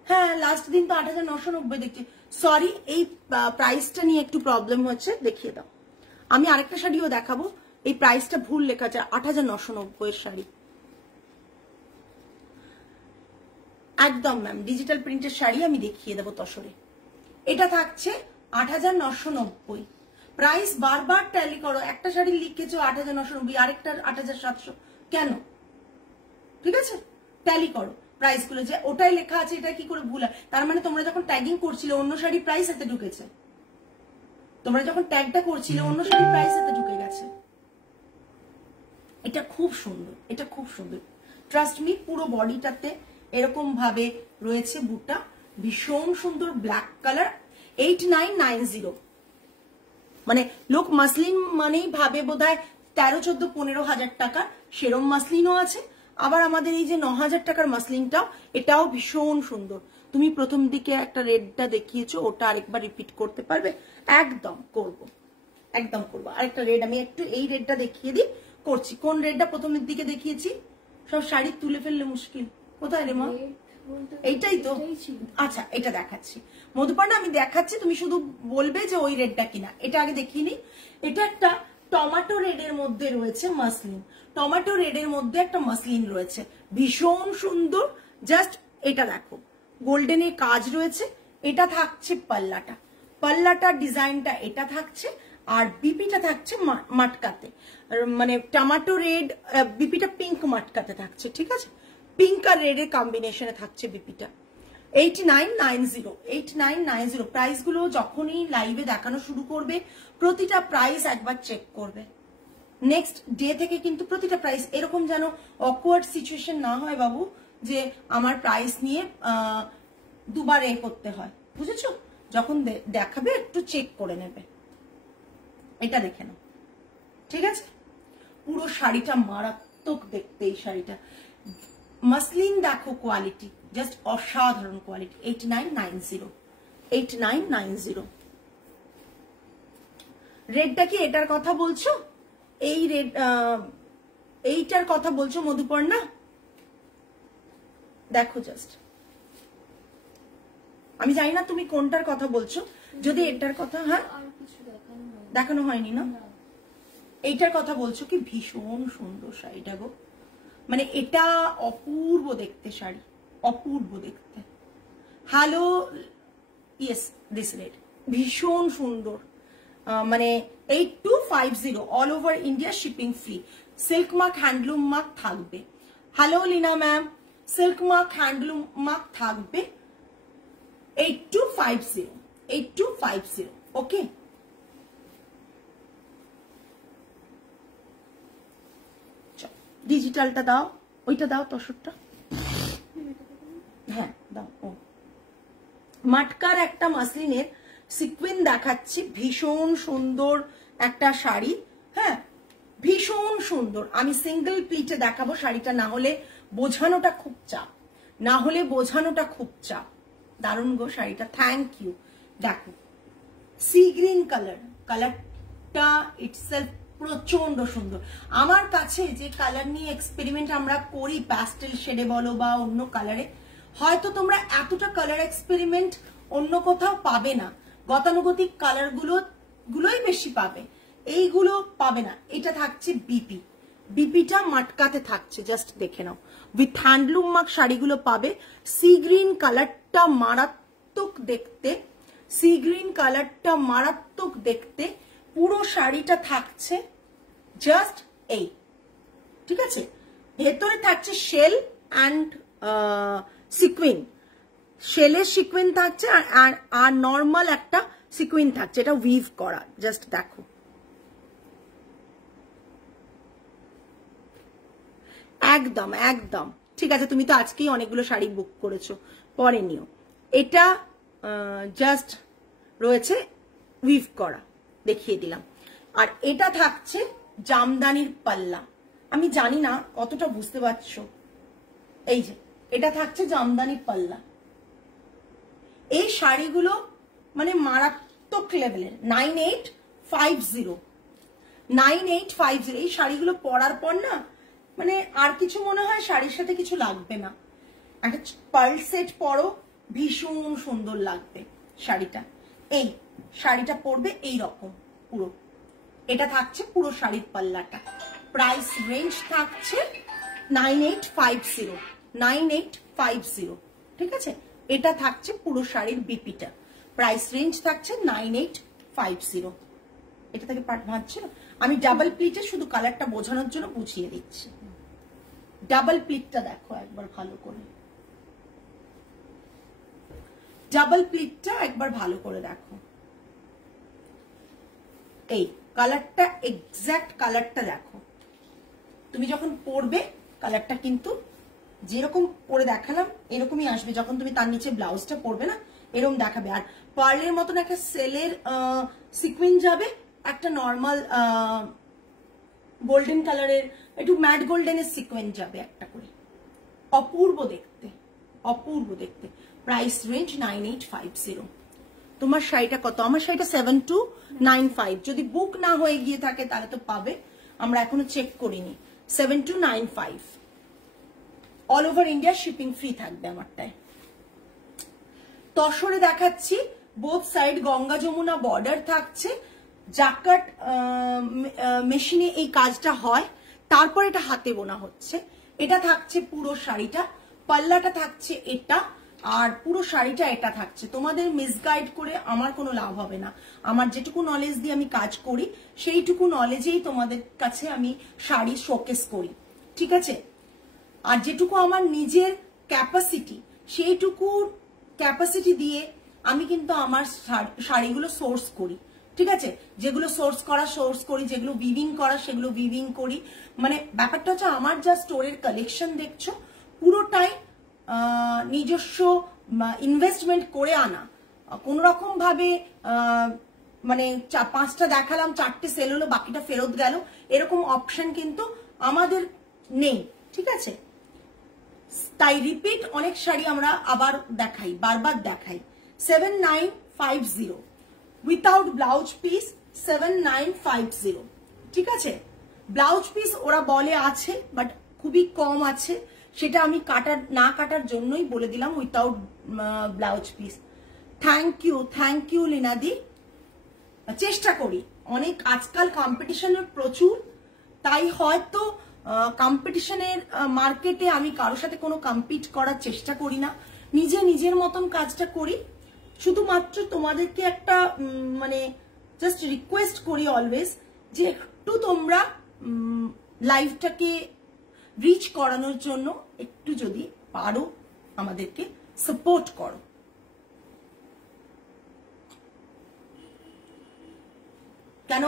হ্যাঁ, লাস্ট দিন তো 8990 দেখছি। সরি, এই প্রাইসটা নিয়ে একটু প্রবলেম হচ্ছে, দেখিয়ে দাও। আমি আরেকটা শাড়িও দেখাবো, এই প্রাইসটা ভুল লেখা আছে, 8990 এর শাড়ি একদম ম্যাম, ডিজিটাল প্রিন্টের শাড়ি আমি দেখিয়ে দেবো তসরে। এটা থাকছে 8990, প্রাইস বারবার ট্যালি করো, একটা শাড়ি লিখেছো 8990, আরেকটা 8700, কেন? ঠিক আছে, ট্যালি করো প্রাইস গুলো, যে ওটাই লেখা আছে এটা কি করে ভুল হয়? তার মানে তোমরা যখন ট্যাগিং করছিলে অন্য শাড়ি প্রাইস এতে ঢুকেছে, তোমরা যখন ট্যাগটা করছিলে অন্য শাড়ি প্রাইস এতে ঢুকে গেছে। এটা খুব সুন্দর, এটা খুব সুন্দর, ট্রাস্ট মি। পুরো বডিটাতে এরকম ভাবে রয়েছে বুটা, ভীষণ সুন্দর ব্ল্যাক কালার, 8990। মানে লোক মাসলিন মানেই ভাবে বোধহয় 13, 14, 15,000 টাকা, সেরম মাসলিনও আছে। আবার আমাদের এই যে 9000 টাকার মাসলিনটাও, এটাও ভীষণ সুন্দর। তুমি প্রথম দিকে একটা রেডটা দেখিয়েছো, ওটা আরেকবার রিপিট করতে পারবে? একদম করব, একদম করবো। আরেকটা রেড আমি একটু এই রেডটা দেখিয়ে দিই, করছি। কোন রেডটা প্রথমের দিকে দেখিয়েছি? সব শাড়ি তুলে ফেললে মুশকিল। কোথায় রে মা? এইটাই তো। আচ্ছা, এটা দেখাচ্ছি মধুপর্ণা, আমি দেখাচ্ছি, তুমি শুধু বলবে যে ওই রেডটা কিনা। এটা আগে দেখিয়ে নিই। এটা একটা টমেটো রেডের মধ্যে রয়েছে মাসলিন, টমেটো রেডের মধ্যে একটা মাসলিন রয়েছে, ভীষণ সুন্দর। জাস্ট এটা দেখো, গোল্ডেনের কাজ রয়েছে। এটা থাকছে পাল্লাটা, পাল্লাটার ডিজাইনটা এটা থাকছে, আর বিপিটা থাকছে মাটকাতে, মানে টমেটো রেড, বিপিটা পিঙ্ক মাটকাতে থাকছে, ঠিক আছে। পিঙ্ক আর রেডের কম্বিনেশনে থাকছে বিপিটা। 8990, 8990 প্রাইস গুলো যখনই লাইভে দেখানো শুরু করবে প্রতিটা প্রাইস একবার চেক করবে। নেক্সট ডে থেকে কিন্তু প্রতিটা প্রাইস, এরকম যেন অকওয়ার্ড সিচুয়েশন না হয় বাবু, যে আমার প্রাইস নিয়ে দুবার এ করতে হয়, বুঝেছো? যখন দেখাবে একটু চেক করে নেবে, এটা দেখে নাও, ঠিক আছে। পুরো শাড়িটা মারাত্মক দেখতে, এই শাড়িটা মাসলিন দেখো, কোয়ালিটি জাস্ট অসাধারণ কোয়ালিটি। 8990, 8990। রেডটা কি এটার কথা বলছো? এই রেড, এইটার কথা বলছো মধুপর্ণা? দেখো জাস্ট, আমি জানি না তুমি কোনটার কথা বলছো, যদি এটার কথা, হ্যাঁ দেখানো হয়নি না, এইটার কথা বলছো কি? ভীষণ সুন্দর শাড়িটা গো, মানে এটা অপূর্ব দেখতে শাড়ি, অপূর্ব দেখতে। হ্যালো, ইয়েস দিস রেড, ভীষণ সুন্দর, মানে 8250, all over India shipping free, silk mark handloom mark থাকবে। Hello Leena ma'am, silk mark handloom mark থাকবে, 8250, 8250, ওকে। ডিজিটালটা দাও, ওইটা দাও, তসরটা, হ্যাঁ দাও। ও মাটকার একটা মাসলিনের সিকুয়েন দেখাচ্ছি, ভীষণ সুন্দর একটা শাড়ি, হ্যাঁ ভীষণ সুন্দর। আমি সিঙ্গেল প্লিটে দেখাবো শাড়িটা, না হলে বোঝানোটা খুব চাপ, না হলে বোঝানোটা খুব চাপ। দারুণ গো শাড়িটা, থ্যাংক ইউ। দেখো সি গ্রিন কালার, কালারটা ইটসেলফ প্রচন্ড সুন্দর। আমার কাছে যে কালার নিয়ে এক্সপেরিমেন্ট আমরা করি, প্যাস্টেল শেডে বলো বা অন্য কালারে, হয়তো তোমরা এতটা কালার এক্সপেরিমেন্ট অন্য কোথাও পাবে না। গতানুগতিক কালার গুলোই বেশি পাবে, এইগুলো পাবে না। এটা থাকছে বিপি, বিপিটা মাটকাতে থাকছে, জাস্ট দেখে নাও। উইথ হ্যান্ডলুম মার্ক শাড়িগুলো পাবে। সি গ্রিন কালারটা মারাত্মক দেখতে, সি গ্রিন কালারটা মারাত্মক দেখতে। পুরো শাড়িটা থাকছে জাস্ট এই, ঠিক আছে। ভেতরে থাকছে শেল অ্যান্ড সিকুইন, শেলের সিকুইন থাকছে আর নর্মাল একটা সিকুইন থাকছে, এটা উইভ করা। জাস্ট দেখো, একদম একদম ঠিক আছে। তুমি তো আজকেই অনেকগুলো শাড়ি বুক করেছো, পরে নিও। এটা জাস্ট রয়েছে উইভ করা, দেখিয়ে দিলাম। আর এটা থাকছে জামদানির পাল্লা। আমি জানি না কতটা বুঝতে পারছো, এই যে এটা থাকছে জামদানির পাল্লা। এই শাড়িগুলো মানে মারাত্মক লেভেলের। 9850, 9850। এই শাড়িগুলো পরার পর না মানে আর কিছু মনে হয় শাড়ির সাথে কিছু লাগবে না। একটা পার্ল সেট পরো, ভীষণ সুন্দর লাগবে শাড়িটা। এই শাড়িটা পরবে এই রকম পুরো, এটা থাকছে পুরো শাড়ির পাল্লাটা। প্রাইস রেঞ্জ থাকছে 9850, 9850, ঠিক আছে। এটা থাকছে পুরো শাড়ির বিপিটা, প্রাইস রেঞ্জ থাকছে 9850। এটা থেকে পার্ট ভাঁজছিল। আমি ডাবল প্লিটে শুধু কালারটা বোঝানোর জন্য বুঝিয়ে দিচ্ছি। ডাবল প্লিটটা দেখো একবার ভালো করে, ডাবল প্লিটটা একবার ভালো করে দেখো। এই কালারটা, এক্সাক্ট কালারটা দেখো। তুমি যখন পরবে কালারটা কিন্তু যেরকম পরে দেখালাম এরকমই আসবে। যখন তুমি তার নিচে ব্লাউজটা পরবে না, এরকম দেখাবে। আর পার্লের মতন একটা সেলের সিকুইন যাবে, একটা নর্মাল গোল্ডেন কালারের, একটু ম্যাট গোল্ডেনের সিকুয়েন্স যাবে একটা করে। অপূর্ব দেখতে, অপূর্ব দেখতে। Price range 9850। তোমার শাড়িটা কত? আমার শাড়িটা 7295। যদি বুক না হয়ে গিয়ে থাকে তাহলে তো পাবে, আমরা এখনো চেক করিনি। 7295, all over India shipping free থাকবে আমারটায়। তসরে দেখাচ্ছি, both side Ganga Jamuna border থাকছে। জাকাট মেশিনে এই কাজটা হয়, তারপর এটা হাতে বোনা হচ্ছে। এটা থাকছে পুরো শাড়িটা, পাল্লাটা থাকছে এটা, আর পুরো শাড়িটা এটা থাকছে। তোমাদের মিসগাইড করে আমার কোনো লাভ হবে না। আমার যেটুকু নলেজ দিয়ে আমি কাজ করি সেইটুকু নলেজেই তোমাদের কাছে আমি শাড়ি শোকেস করি, ঠিক আছে। আর যেটুকু আমার নিজের ক্যাপাসিটি, সেইটুকু ক্যাপাসিটি দিয়ে আমি কিন্তু আমার শাড়িগুলো সোর্স করি, ঠিক আছে। যেগুলো সোর্স করি, যেগুলো উইভিং করা সেগুলো উইভিং করি। মানে ব্যাপারটা হচ্ছে আমার যা স্টোরের কালেকশন দেখছো পুরোটাই নিজস্ব ইনভেস্টমেন্ট করে আনা। কোন রকম ভাবে মানে 5টা দেখালাম, 4টে সেল হলো, বাকিটা ফেরত গেল, এরকম অপশন কিন্তু আমাদের নেই, ঠিক আছে। তাই রিপিট অনেক শাড়ি আমরা আবার দেখাই, বারবার দেখাই। 7950 উইথাউট ব্লাউজ পিস, 7950, ঠিক আছে। ব্লাউজ পিস ওরা বলে আছে, বাট খুবই কম আছে, সেটা আমি না কাটার জন্যই বলে দিলাম without blouse piece. Thank you লিনাদি। চেষ্টা করি, অনেক আজকাল কম্পিটিশনের প্রচুর, তাই হয়তো কম্পিটিশনের মার্কেটে আমি কারোর সাথে কোনো কম্পিট করার চেষ্টা করি না, নিজের মতন কাজটা করি। শুধুমাত্র তোমাদেরকে একটা মানে জাস্ট রিকোয়েস্ট করি অলওয়েজ, যে একটু তোমরা লাইভটাকে রিচ করানোর জন্য একটু যদি পারো আমাদেরকে সাপোর্ট করো। কেন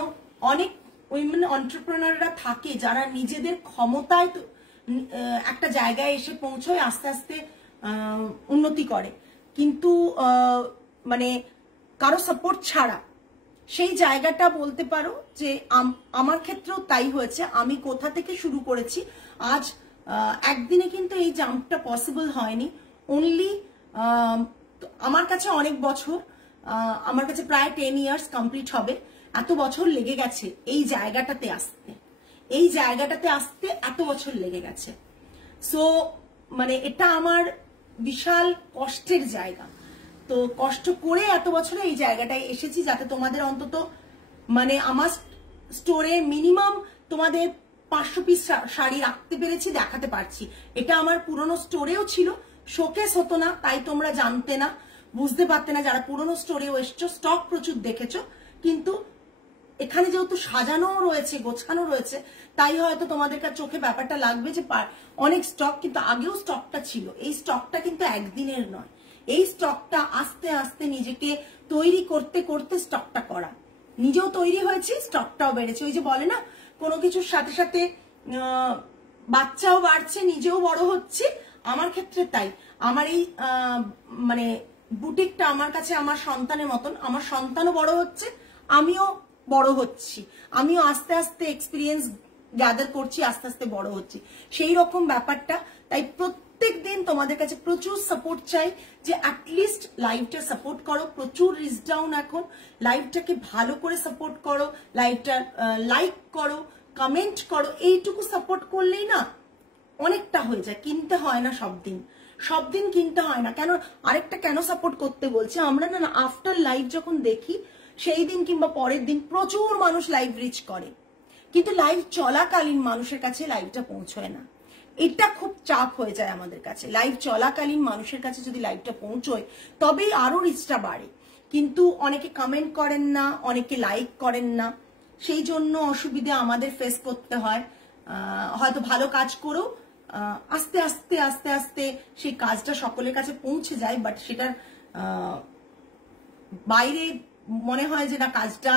অনেক উইমেন এন্টারপ্রেনাররা থাকে যারা নিজেদের ক্ষমতায় একটা জায়গায় এসে পৌঁছয়, আস্তে আস্তে উন্নতি করে, কিন্তু মানে কারো সাপোর্ট ছাড়া। সেই জায়গাটা বলতে পারো যে আমার ক্ষেত্রেও তাই হয়েছে। আমি কোথা থেকে শুরু করেছি, আজ একদিনে কিন্তু এই জাম্পটা পসিবল হয়নি। অনলি আমার কাছে অনেক বছর, আমার কাছে প্রায় 10 ইয়ার্স কমপ্লিট হবে। এত বছর লেগে গেছে এই জায়গাটাতে আসতে, এই জায়গাটাতে আসতে এত বছর লেগে গেছে। সো মানে এটা আমার বিশাল কষ্টের জায়গা। তো কষ্ট করে এত বছরে এই জায়গাটায় এসেছি, যাতে তোমাদের অন্তত মানে আমার স্টোরে মিনিমাম তোমাদের 500 পিস শাড়ি রাখতে পেরেছি, দেখাতে পারছি। এটা আমার পুরনো স্টোরেও ছিল, শোকেস হতো না, তাই তোমরা জানতে না, বুঝতে পারতে না যারা পুরনো স্টোরেও এসছো। স্টক প্রচুর দেখেছো, কিন্তু এখানে যেহেতু সাজানো রয়েছে, গোছানো রয়েছে, তাই হয়তো তোমাদের কাছে চোখে ব্যাপারটা লাগবে যে অনেক স্টক, কিন্তু আগেও স্টকটা ছিল। এই স্টকটা কিন্তু একদিনের নয়, এই স্টকটা আস্তে আস্তে নিজেকে তৈরি করতে করতে স্টকটা করা। নিজেও তৈরি হয়েছে, স্টকটাও বেড়েছে। ওই যে বলে না, কোনো কিছুর সাথে সাথে বাচ্চাও বাড়ছে, নিজেও বড় হচ্ছে। আমার ক্ষেত্রে তাই। আমার এই মানে বুটিকটা আমার কাছে আমার সন্তানের মতন। আমার সন্তানও বড় হচ্ছে, আমিও বড় হচ্ছি, আমিও আস্তে আস্তে এক্সপিরিয়েন্স গ্যাদার করছি, আস্তে আস্তে বড় হচ্ছি, সেই রকম ব্যাপারটা। তাই প্রত্যেক দিন তোমাদের কাছে প্রচুর সাপোর্ট চাই, যে অ্যাটলিস্ট লাইভটা সাপোর্ট করো। প্রচুর রিচ ডাউন এখন, লাইভটাকে ভালো করে সাপোর্ট করো, লাইভটা লাইক করো, কমেন্ট করো। এইটুকু সাপোর্ট করলেই না অনেকটা হয়ে যায়। কিনতে হয় না সব দিন, সব দিন কিনতে হয় না। কেন আরেকটা কেন সাপোর্ট করতে বলছি, আমরা না আফটার লাইভ যখন দেখি সেই দিন কিংবা পরের দিন প্রচুর মানুষ লাইভ রিচ করে, কিন্তু লাইভ চলাকালীন মানুষের কাছে লাইভটা পৌঁছয় না। এটা খুব চাপ হয়ে যায় আমাদের কাছে। লাইভ চলাকালীন মানুষের কাছে যদি লাইভটা পৌঁছয় তবেই আরো রিচটা বাড়ে। কিন্তু অনেকে কমেন্ট করেন না, অনেকে লাইক করেন না, সেই জন্য অসুবিধা আমাদের ফেস করতে হয়। হয়তো ভালো কাজ করেও আস্তে আস্তে আস্তে আস্তে সেই কাজটা সকলের কাছে পৌঁছে যায়, বাট সেটার বাইরে মনে হয় যে না, কাজটা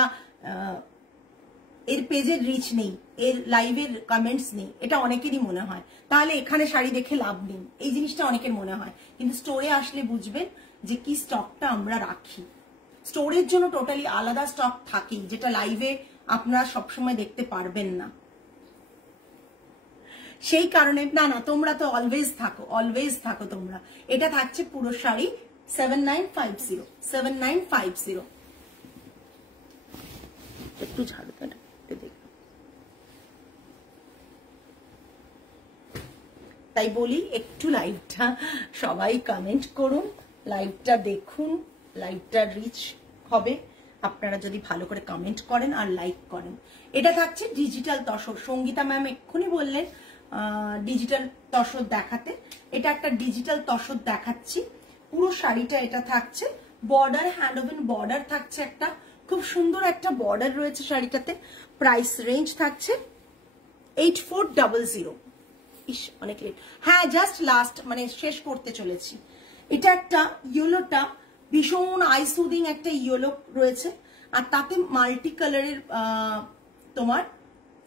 এর পেজের রিচ নেই, এর লাইভের কমেন্টস নেই, এটা অনেকেরই মনে হয়। তাহলে এখানে শাড়ি দেখে লাভ নেই, এই জিনিসটা অনেকের মনে হয়। কিন্তু স্টোরে আসলে বুঝবেন যে কি স্টকটা আমরা রাখি। স্টোরের জন্য টোটালি আলাদা স্টক থাকে, যেটা লাইভে আপনারা সবসময় দেখতে পারবেন না। সেই কারণে না তোমরা তো অলওয়েজ থাকো তোমরা। এটা থাকছে পুরো শাড়ি 7950, 7950। একটু ঝাড়ুটা দেখো। তাই বলি একটু লাইভটা সবাই কমেন্ট করুন, লাইভটা দেখুন, লাইভটা রিচ হবে আপনারা যদি ভালো করে কমেন্ট করেন আর লাইক করেন। এটা থাকছে ডিজিটাল তসর। সঙ্গীতা ম্যাম এক্ষুনি বললেন ডিজিটাল তসর দেখাতে, এটা একটা ডিজিটাল তসর দেখাচ্ছি। পুরো শাড়িটা এটা থাকছে বর্ডার, হ্যান্ড ওভেন বর্ডার থাকছে, একটা খুব সুন্দর একটা বর্ডার রয়েছে শাড়িটাতে। প্রাইস রেঞ্জ থাকছে 8400। ইস অনেক লেট, হ্যাঁ জাস্ট লাস্ট মানে শেষ করতে চলেছি। এটা একটা ইয়েলোটা ভীষণ আই সুদিং একটা ইয়েলো রয়েছে, আর তাতে মাল্টি কালারের তোমার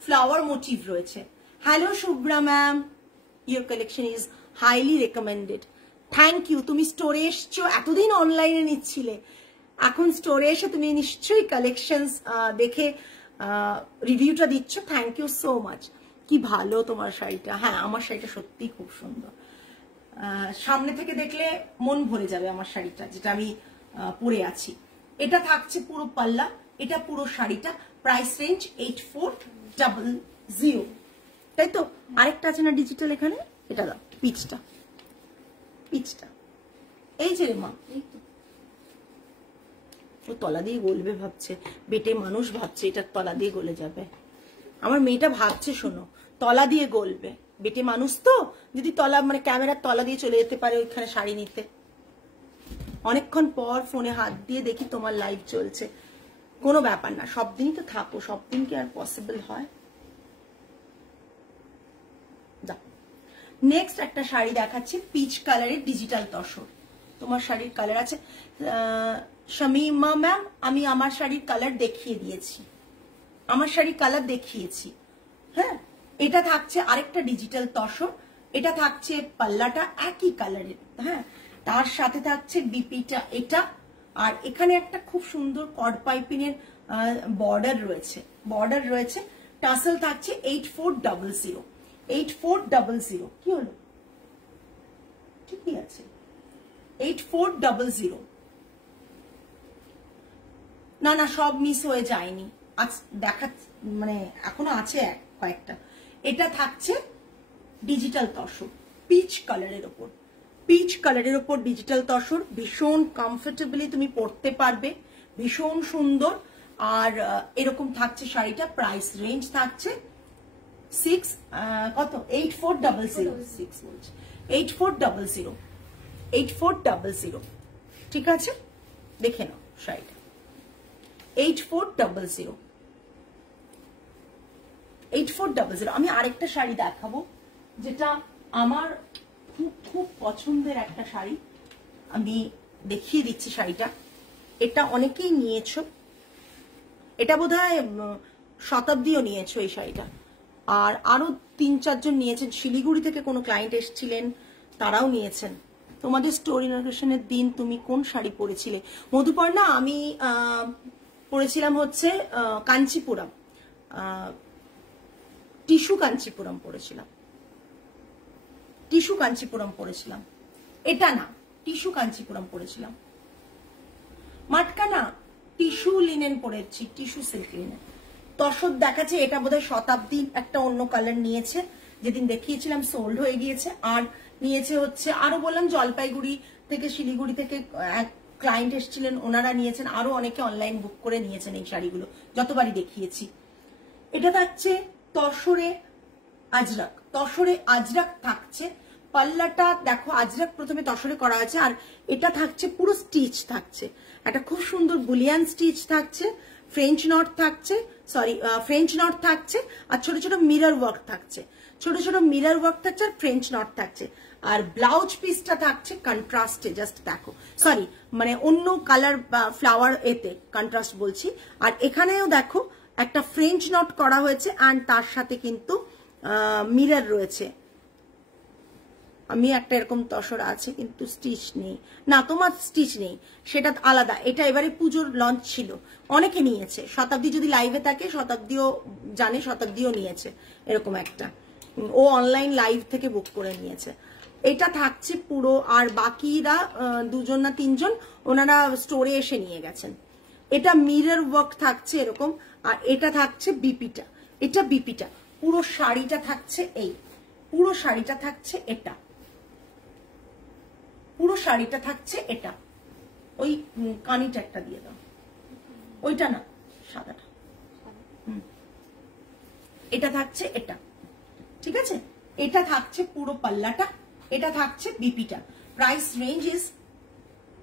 ফ্লাওয়ার মোটিভ রয়েছে। Hello Shubhra ma'am, your collection is highly recommended. Thank you. তুমি স্টোরে এসছো, এতদিন অনলাইনে নিচ্ছিলে, এখন স্টোরে এসে তুমি নিশ্চয়ই কালেকশন দেখে রিভিউটা দিচ্ছ। Thank you so much. কি ভালো তোমার শাড়িটা। হ্যাঁ আমার শাড়িটা সত্যি খুব সুন্দর, সামনে থেকে দেখলে মন ভরে যাবে আমার শাড়িটা, যেটা আমি পরে আছি। এটা থাকছে পুরো পাল্লা, এটা পুরো শাড়িটা। Price range 8400। তাই তো আরেকটা আছে না ডিজিটাল এখানে, এটা দাও, পিচটা এই যে রে মা, ও তলা দিয়ে গলবে ভাবছে, বেটে মানুষ ভাবছে এটা তলা দিয়ে গলে যাবে। আমার মেয়েটা ভাবছে শোনো তলা দিয়ে গলবে, বেটে মানুষ তো, যদি তলা মানে ক্যামেরার তলা দিয়ে চলে যেতে পারে ওইখানে শাড়ি নিতে। অনেকক্ষণ পর ফোনে হাত দিয়ে দেখি তোমার লাইভ চলছে। কোনো ব্যাপার না, সব দিনই তো থাকো, সব দিন কি আর পসিবল হয়। নেক্সট একটা শাড়ি দেখাচ্ছি পিচ কালারের ডিজিটাল তসর। তোমার শাড়ির কালার আছে শামিমা ম্যাম, আমি আমার শাড়ির কালার দেখিয়ে দিয়েছি, আমার শাড়ির কালার দেখিয়েছি। হ্যাঁ এটা থাকছে আরেকটা ডিজিটাল তসর, এটা থাকছে পাল্লাটা একই কালারের। হ্যাঁ তার সাথে থাকছে বিপিটা, এটা আর এখানে একটা খুব সুন্দর কর্ড পাইপিনের বর্ডার রয়েছে, টাসেল থাকছে 8400, 8400 কি হলো, ঠিকই আছে 8400। না না সব মিস হয়ে যায়নি, আজ দেখা মানে এখনো আছে কয়েকটা। এটা থাকছে ডিজিটাল তসর, পিচ কালারের ওপর ডিজিটাল তসর, ভীষণ কমফোর্টেবলি তুমি পরতে পারবে, ভীষণ সুন্দর। আর এরকম থাকছে শাড়িটা, প্রাইস রেঞ্জ থাকছে 8400, ঠিক আছে, দেখে নাও শাড়িটা 8400। আমি আরেকটা শাড়ি দেখাবো যেটা আমার খুব খুব পছন্দের একটা শাড়ি, আমি দেখিয়ে দিচ্ছি শাড়িটা। এটা অনেকেই নিয়েছো, এটা বোধহয় শতাব্দীও নিয়েছো এই শাড়িটা, আর আরো 3-4 জন নিয়েছেন, শিলিগুড়ি থেকে কোনো ক্লায়েন্ট এসেছিলেন তারাও নিয়েছেন। তোমাদের স্টোর ইনগ্রেশনের দিন তুমি কোন শাড়ি পরেছিলে মধুপর্ণা? আমি পরেছিলাম হচ্ছে কাঞ্চিপুরম, টিস্যু কাঞ্চিপুরম পরেছিলাম, এটা না টিস্যু কাঞ্চিপুরম পরেছিলাম, মাটকা না টিস্যু লিনেন পরেছি, টিস্যু সিল্ক লিনেন। তসর দেখাচ্ছে, এটা বোধহয় শতাব্দী একটা অন্য কালার নিয়েছে, যেদিন দেখিয়েছিলাম সোল্ড হয়ে গিয়েছে। আর নিয়েছে হচ্ছে আরো বললাম জলপাইগুড়ি থেকে, শিলিগুড়ি থেকে এক ক্লায়েন্ট এসেছিলেন, ওনারা নিয়েছেন, আরো অনেকে অনলাইন বুক করে নিয়েছেন এই শাড়িগুলো, যতবারই দেখিয়েছি। এটা থাকছে তসরে আজরাক থাকছে, পাল্লাটা দেখো আজরাক প্রথমে তসরে করা আছে, আর এটা থাকছে পুরো স্টিচ থাকছে, একটা খুব সুন্দর বুলিয়ান স্টিচ থাকছে, ফ্রেঞ্চ নট থাকছে, আর ছোট ছোট মিরর ওয়ার্ক থাকছে, আর ফ্রেঞ্চ নট থাকছে। আর ব্লাউজ পিসটা থাকছে কন্ট্রাস্টে, জাস্ট দেখো, সরি মানে অন্য কালার ফ্লাওয়ার এতে কন্ট্রাস্ট বলছি। আর এখানেও দেখো একটা ফ্রেঞ্চ নট করা হয়েছে, আর তার সাথে কিন্তু মিরর রয়েছে। আমি একটা এরকম তসর আছে কিন্তু স্টিচ নেই, না তোমার স্টিচ নেই, সেটা আলাদা। এটা এবারে পুজোর লঞ্চ ছিল, অনেকে নিয়েছে, শতাব্দী যদি লাইভে থাকে শতাব্দীও জানে, শতাব্দীও নিয়েছে এরকম একটা, ও অনলাইন লাইভ থেকে বুক করে নিয়েছে। এটা থাকছে পুরো, আর বাকিরা 2 জন না 3 জন ওনারা স্টোরে এসে নিয়ে গেছেন। এটা মিরর ওয়ার্ক থাকছে এরকম, আর এটা থাকছে বিপিটা, এটা বিপিটা। পুরো শাড়িটা থাকছে এই, পুরো শাড়িটা থাকছে এটা, পুরো শাড়িটা থাকছে এটা। ওই কানিটা একটা দিয়ে দাও, ওইটা না সাদাটা, এটা থাকছে এটা, ঠিক আছে। এটা থাকছে পুরো পাল্লাটা, এটা থাকছে বিপিটা। Price range is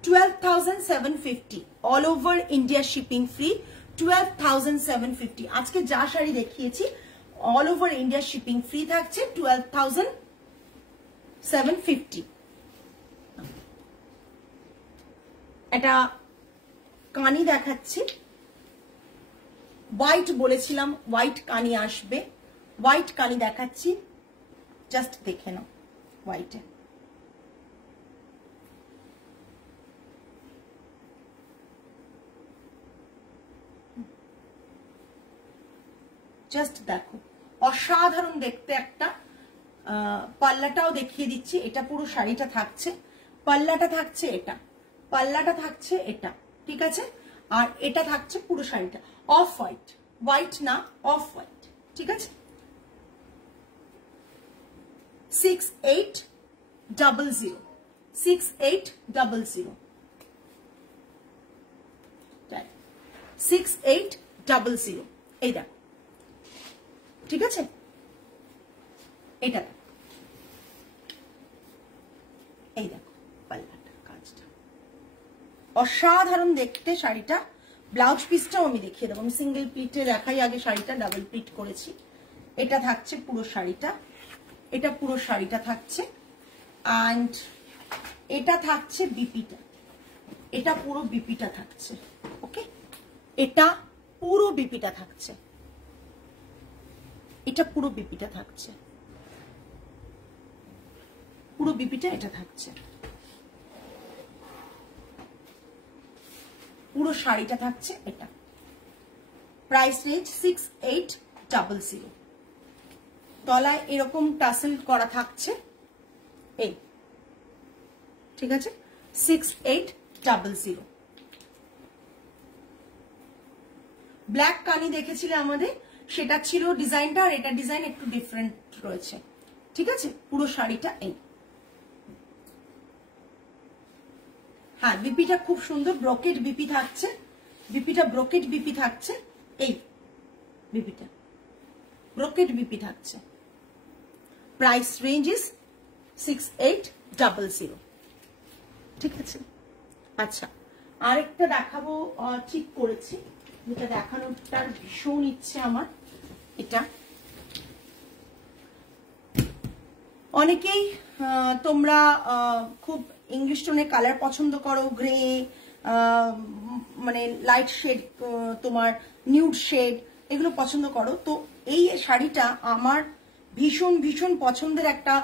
12,750, all over India shipping free, 12,750। আজকে যা শাড়ি দেখিয়েছি all over India shipping free থাকছে 12,750। এটা কানি দেখাচ্ছি, হোয়াইট বলেছিলাম, হোয়াইট কানি আসবে, হোয়াইট কানি দেখাচ্ছি, জাস্ট দেখে নাও হোয়াইটে। জাস্ট দেখো, অসাধারণ দেখতে একটা। পাল্লাটাও দেখিয়ে দিচ্ছি, এটা পুরো শাড়িটা থাকছে, পাল্লাটা থাকছে এটা, পাল্লাটা থাকছে এটা, ঠিক আছে। আর এটা থাকছে পুরো শাড়িটা অফ হোয়াইট, হোয়াইট না অফ হোয়াইট, ঠিক আছে। 6800, 6800, 6800, এই দেখো, ঠিক আছে। এটা এই দেখো পাল্লাটা, কাজটা অসাধারণ দেখতে শাড়িটা। ব্লাউজ পিসটাও আমি দেখিয়ে দেবো, আমি সিঙ্গেল প্লিটে রাখাই আগে শাড়িটা, ডাবল প্লিট করেছি। এটা থাকছে পুরো শাড়িটা, এটা পুরো শাড়িটা থাকছে, অ্যান্ড এটা থাকছে বিপিটা, এটা পুরো বিপিটা থাকছে, ওকে। এটা পুরো বিপিটা থাকছে, এটা পুরো বিপিটা থাকছে, পুরো বিপিটা এটা থাকছে। পুরো শাড়িটা থাকছে এটা। Price range 6800। তলায় এরকম টাসেল করা থাকছে এই, ঠিক আছে, 6800। ব্ল্যাক কানি দেখেছিলে আমাদের, সেটা ছিল ডিজাইনটা, আর এটা ডিজাইন একটু ডিফারেন্ট রয়েছে, ঠিক আছে। পুরো শাড়িটা এই, হ্যাঁ বিপিটা খুব সুন্দর, ব্রোকেট বিপি থাকছে, বিপিটা ব্রোকেট বিপি থাকছে, এই বিপিটা ব্রোকেট বিপি থাকছে। প্রাইস রেঞ্জ ইজ 6800, ঠিক আছে। আচ্ছা, আরেকটা দেখাবো, ঠিক করেছি, যেটা দেখানোটার ভীষণ ইচ্ছে আমার। এটা অনেকেই তোমরা খুব ইংলিশ টোনে কালার পছন্দ করো, গ্রে, মানে লাইট শেড, তোমার নিউড শেড, এগুলো পছন্দ করো। তো এই শাড়িটা আমার ভীষণ ভীষণ পছন্দের একটা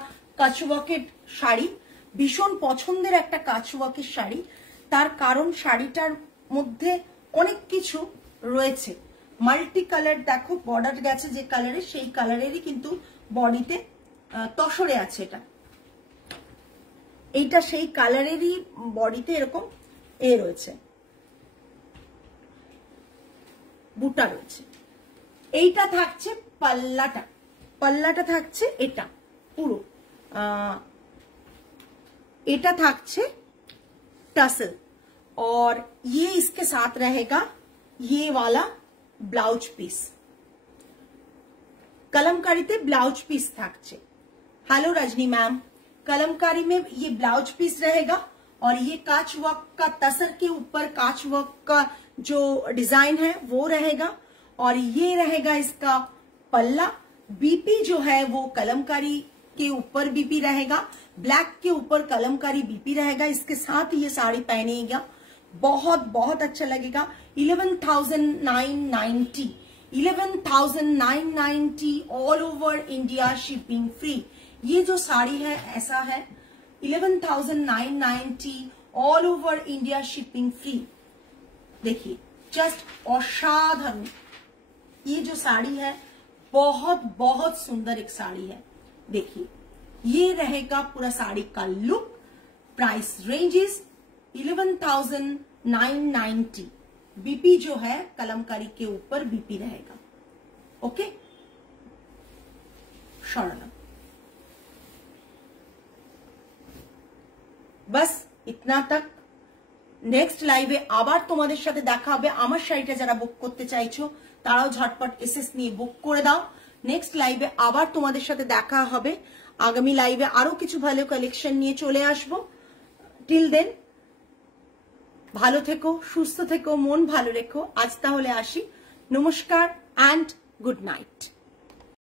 কাচওয়ার্কের শাড়ি, ভীষণ পছন্দের একটা কাচওয়ার্কের শাড়ি। তার কারণ শাড়িটার মধ্যে অনেক কিছু রয়েছে, মাল্টি কালার, দেখো বর্ডার গেছে যে কালারে, সেই কালারেরই কিন্তু বডিতে তসরে আছে। এইটা সেই কালারেরই বডিতে এরকম এ রয়েছে, বুটা রয়েছে। এইটা থাকছে পাল্লাটা, পাল্লাটা থাকছে এটা পুরো, এটা থাকছে टसल, और ये इसके साथ रहेगा ये वाला blouse piece, Kalamkari blouse piece থাকছে। हेलो रजनी मैम, कलमकारी में ये ब्लाउज पीस रहेगा, और ये कांच वर्क का तसर के ऊपर कांच वर्क का जो डिजाइन है वो रहेगा, और ये रहेगा इसका पल्ला। बीपी जो है वो कलमकारी के ऊपर बीपी रहेगा, ब्लैक के ऊपर कलमकारी बीपी रहेगा। इसके साथ ये साड़ी पहनेगा, बहुत बहुत अच्छा लगेगा। 11,990, 11,990 all over India shipping free. ये जो साड़ी है ऐसा है, 11,990 all over India shipping free. देखिए जस्ट असाधारण, ये जो साड़ी है बहुत बहुत सुंदर एक साड़ी है। देखिए ये रहेगा पूरा साड़ी का look. Price range is 11,990। BP जो है कलमकारी के ऊपर बीपी रहेगा। ओके, शरणम। बस इतना तक। नेक्स्ट लाइवे আবার তোমাদের সাথে দেখা হবে। আমার শাড়িটা যারা বুক করতে চাইছো তারাও ঝটপট এসএস নিয়ে বুক করে দাও। নেক্সট লাইভে আবার তোমাদের সাথে দেখা হবে। আগামী লাইভে আরো কিছু ভালো কালেকশন নিয়ে চলে আসবো। টিল দেন ভালো থেকো, সুস্থ থেকো, মন ভালো রেখো। আজ তাহলে আসি। নমস্কার এন্ড গুড নাইট।